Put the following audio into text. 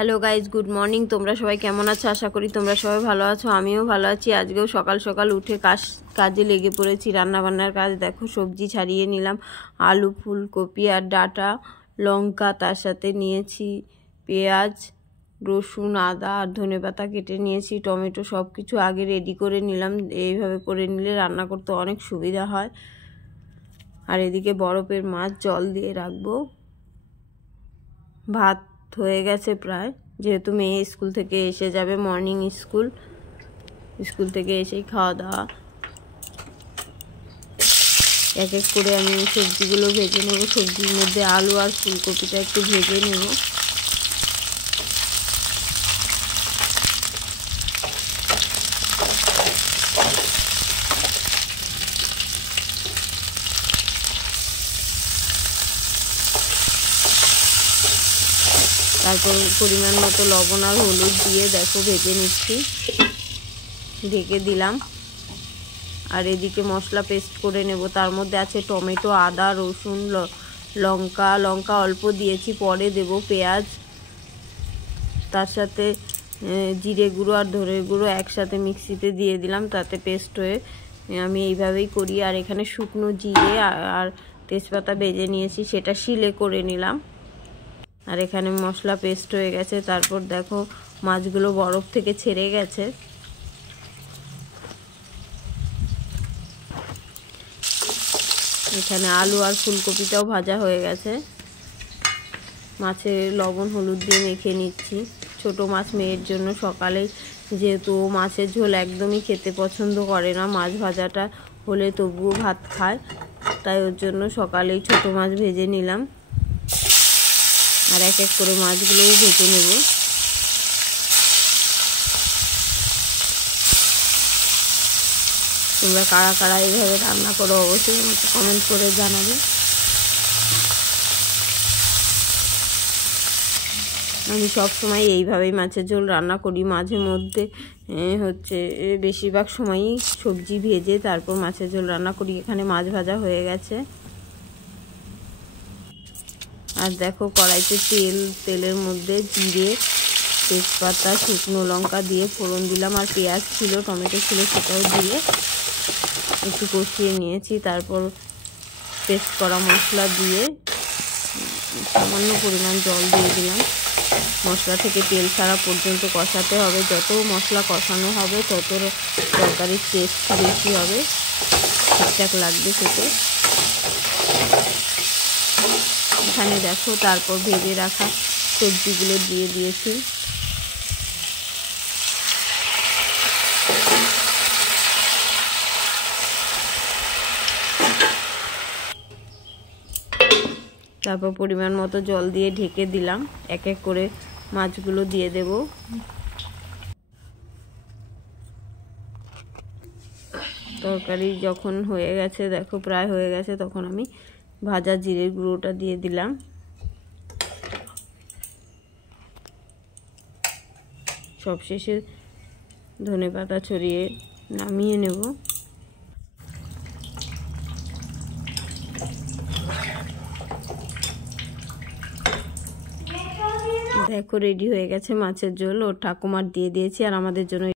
Hello guys, good morning. তোমরা সবাই কেমন আছো? আশা করি তোমরা সবাই ভালো আছো। আমিও ভালো আছি। আজকেও সকাল সকাল উঠে কাজে লেগে পড়েছি, রান্নাবান্নার কাজ। দেখো, সবজি ছাড়িয়ে নিলাম, আলু, ফুলকপি আর ডাঁটা, লঙ্কা, তার সাথে নিয়েছি পেঁয়াজ, রসুন, আদা আর ধনেপাতা কেটে নিয়েছি, টমেটো, সব কিছু আগে রেডি করে নিলাম। এইভাবে করে নিলে রান্না করতে অনেক সুবিধা হয়। আর এদিকে বরফের মাছ জল দিয়ে রাখবো। ভাত হয়ে গেছে প্রায়, যেহেতু মেয়ে স্কুল থেকে এসে যাবে, মর্নিং স্কুল থেকে এসেই খাওয়া দাওয়া। এক এক করে আমি সবজিগুলো ভেজে নেব। সবজির মধ্যে আলু আর ফুলকপিটা একটু ভেজে নেব। তারপর পরিমাণ মতো লবণ আর হলুদ দিয়ে দেখো ভেজে নিচ্ছি, ঢেকে দিলাম। আর এদিকে মশলা পেস্ট করে নেব। তার মধ্যে আছে টমেটো, আদা, রসুন, লঙ্কা অল্প দিয়েছি, পরে দেব পেঁয়াজ, তার সাথে জিরে গুঁড়ো আর ধনের গুঁড়ো একসাথে মিক্সিতে দিয়ে দিলাম, তাতে পেস্ট হয়ে। আমি এইভাবেই করি। আর এখানে শুকনো জিরে আর তেজপাতা ভেজে নিয়েছি, সেটা শিলে করে নিলাম। আর এখানে মশলা পেস্ট হয়ে গেছে। তারপর দেখো মাছগুলো বরফ থেকে ছেড়ে গেছে। এখানে আলু আর ফুলকপিটাও ভাজা হয়ে গেছে। মাছে লবণ হলুদ দিয়ে মেখে নিচ্ছি। ছোট মাছ মেয়ের জন্য সকালে, যেহেতু ও মাছের ঝোল একদমই খেতে পছন্দ করে না, মাছ ভাজাটা হলে তবুও ভাত খায়, তাই ওর জন্য সকালেই ছোট মাছ ভেজে নিলাম। আর এক এক করে মাছগুলোও ভেজে নেব। তোমরা কারা কারা এইভাবে রান্না করো অবশ্যই আমাকে কমেন্ট করে জানাবে। আমি সবসময় এইভাবেই মাছের ঝোল রান্না করি। মাঝে মধ্যে বেশিরভাগ সময়ই সবজি ভেজে তারপর মাছের ঝোল রান্না করি। এখানে মাছ ভাজা হয়ে গেছে। আর দেখো কড়াইতে তেলের মধ্যে জিরে, তেজপাতা, শুকনো লঙ্কা দিয়ে ফোড়ন দিলাম। আর পেঁয়াজ ছিল, টমেটো ছিল, সেটাও দিয়ে একটু কষিয়ে নিয়েছি। তারপর পেস্ট করা মশলা দিয়ে সামান্য পরিমাণ জল দিয়ে দিলাম। মশলা থেকে তেল ছাড়া পর্যন্ত কষাতে হবে। যত মশলা কষানো হবে তত তরকারির টেস্ট বেশি হবে, ঠিকঠাক লাগবে খেতে। এখানে দেখো তারপর ভেজে রাখা সবজিগুলো দিয়ে দিয়েছি। তারপর পরিমাণ মতো জল দিয়ে ঢেকে দিলাম। এক এক করে মাছগুলো দিয়ে দেব। তরকারি যখন হয়ে গেছে, দেখো প্রায় হয়ে গেছে, তখন আমি ভাজা জিরের গুঁড়োটা দিয়ে দিলাম। সবশেষে ধনেপাতা ছড়িয়ে নামিয়ে নেব। দেখো রেডি হয়ে গেছে মাছের ঝোল। ওর ঠাকুমার দিয়ে দিয়েছি আর আমাদের জন্য